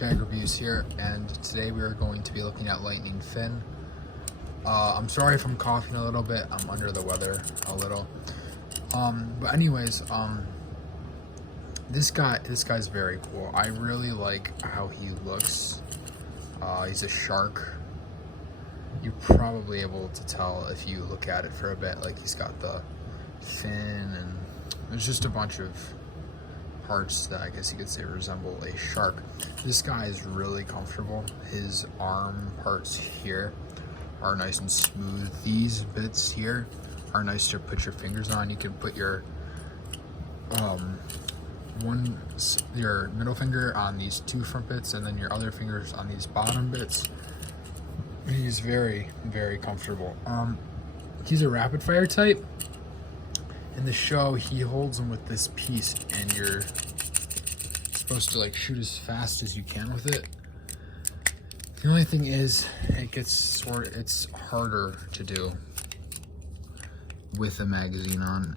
Jag Reviews here, and today we are going to be looking at Lightning Fin. I'm sorry if I'm coughing a little bit. I'm under the weather a little. But anyways, this guy's very cool. I really like how he looks. He's a shark. You're probably able to tell if you look at it for a bit. Like, he's got the fin, and there's just a bunch of parts that I guess you could say resemble a shark. This guy is really comfortable. His arm parts here are nice and smooth. These bits here are nice to put your fingers on. You can put your your middle finger on these two front bits, and then your other fingers on these bottom bits. He's very, very comfortable. He's a rapid fire type. In the show, he holds them with this piece, and you're supposed to like shoot as fast as you can with it. The only thing is, it's harder to do with the magazine on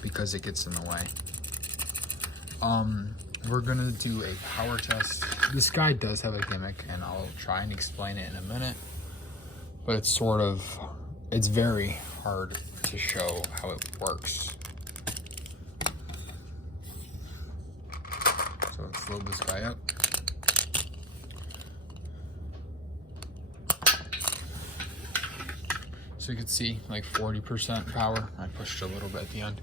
because it gets in the way. We're gonna do a power test. This guy does have a gimmick, and I'll try and explain it in a minute, but it's very hard to show how it works. So let's load this guy up. So you can see like 40% power. I pushed a little bit at the end.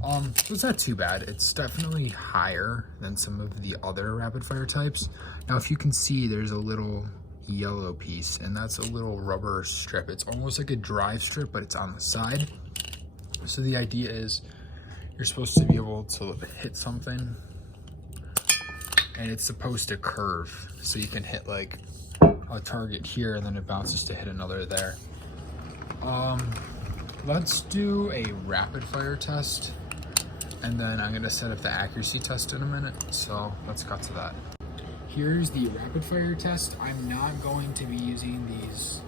So it's not too bad. It's definitely higher than some of the other rapid fire types. Now, if you can see, there's a little yellow piece, and that's a little rubber strip. It's almost like a drive strip, but it's on the side. So the idea is you're supposed to be able to hit something, and it's supposed to curve. So you can hit like a target here, and then it bounces to hit another there. Let's do a rapid fire test, and then I'm gonna set up the accuracy test in a minute. So let's cut to that. Here's the rapid fire test. I'm not going to be using these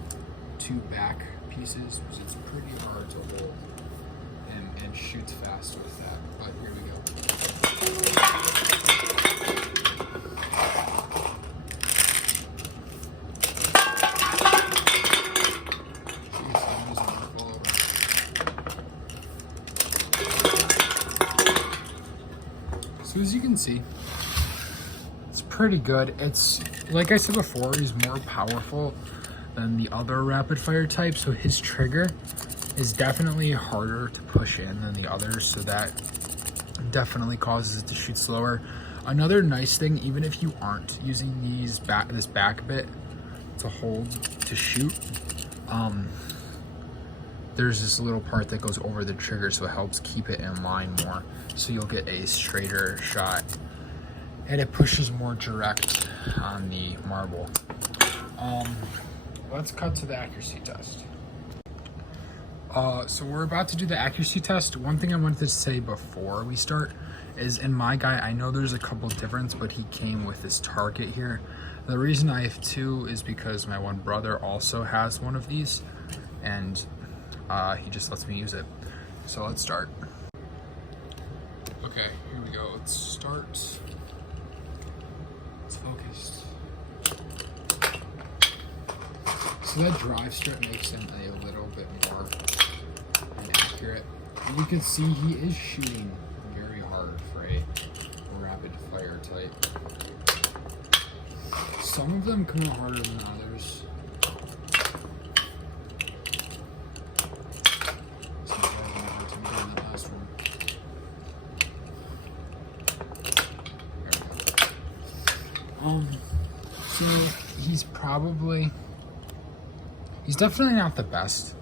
two back pieces because it's pretty hard to hold and shoot fast with that. But here we go. So as you can see, it's pretty good. It's, like I said before, he's more powerful than the other rapid fire type, so his trigger is definitely harder to push in than the others, so that definitely causes it to shoot slower. Another nice thing, even if you aren't using this back bit to hold to shoot, there's this little part that goes over the trigger, so it helps keep it in line more, so you'll get a straighter shot, and it pushes more direct on the marble. Let's cut to the accuracy test. So we're about to do the accuracy test. One thing I wanted to say before we start is, in my guy, I know there's a couple difference, but he came with this target here. The reason I have two is because my one brother also has one of these, and he just lets me use it. So let's start. Okay, here we go. Let's start. It's focused. So that drive strip makes him a little bit more inaccurate. And you can see he is shooting very hard for a rapid fire type. Some of them come out harder than others. So he's definitely not the best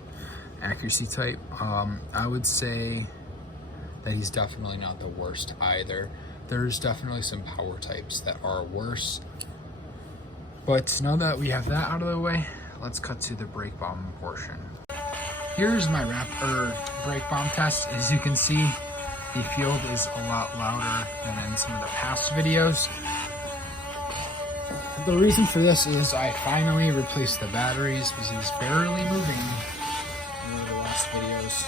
accuracy type. I would say that he's definitely not the worst either. There's definitely some power types that are worse. But now that we have that out of the way, let's cut to the brake bomb portion. Here's my brake bomb test. As you can see, the field is a lot louder than in some of the past videos. The reason for this is I finally replaced the batteries because it was barely moving in one of the last videos.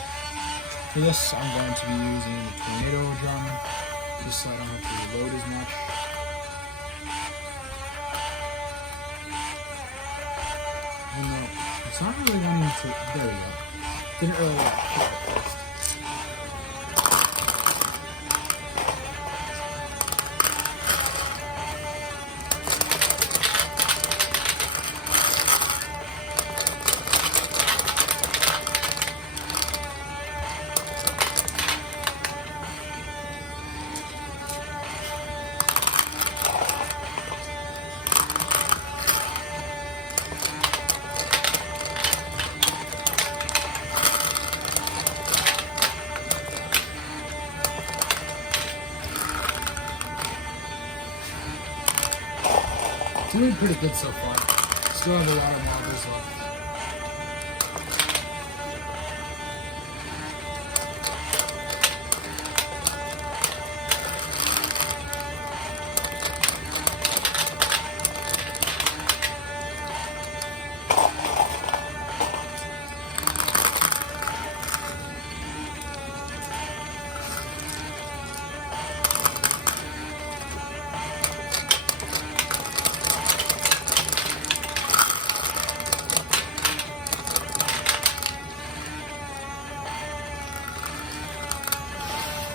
For this, I'm going to be using a tornado drum just so I don't have to reload as much. It's not really wanting to. There we go. Didn't really like it. Doing pretty good so far. Still have a lot of marbles left.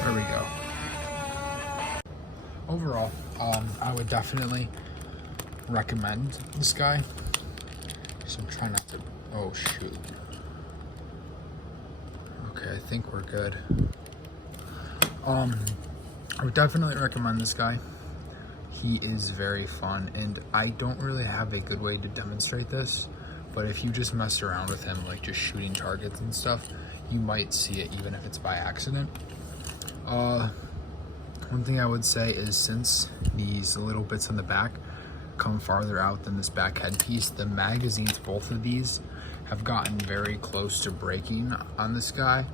There we go. Overall, I would definitely recommend this guy. So I'm trying not to. Oh shoot. Okay, I think we're good. I would definitely recommend this guy. He is very fun, and I don't really have a good way to demonstrate this, but if you just mess around with him, like just shooting targets and stuff, you might see it even if it's by accident. One thing I would say is, since these little bits on the back come farther out than this back headpiece, the magazines, both of these, have gotten very close to breaking on this guy.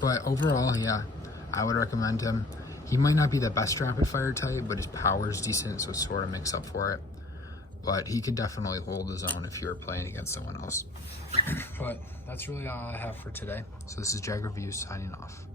But overall, yeah, I would recommend him. He might not be the best rapid fire type, but his power is decent, so it sort of makes up for it. But he could definitely hold his own if you were playing against someone else. But that's really all I have for today. So this is Jag Reviews signing off.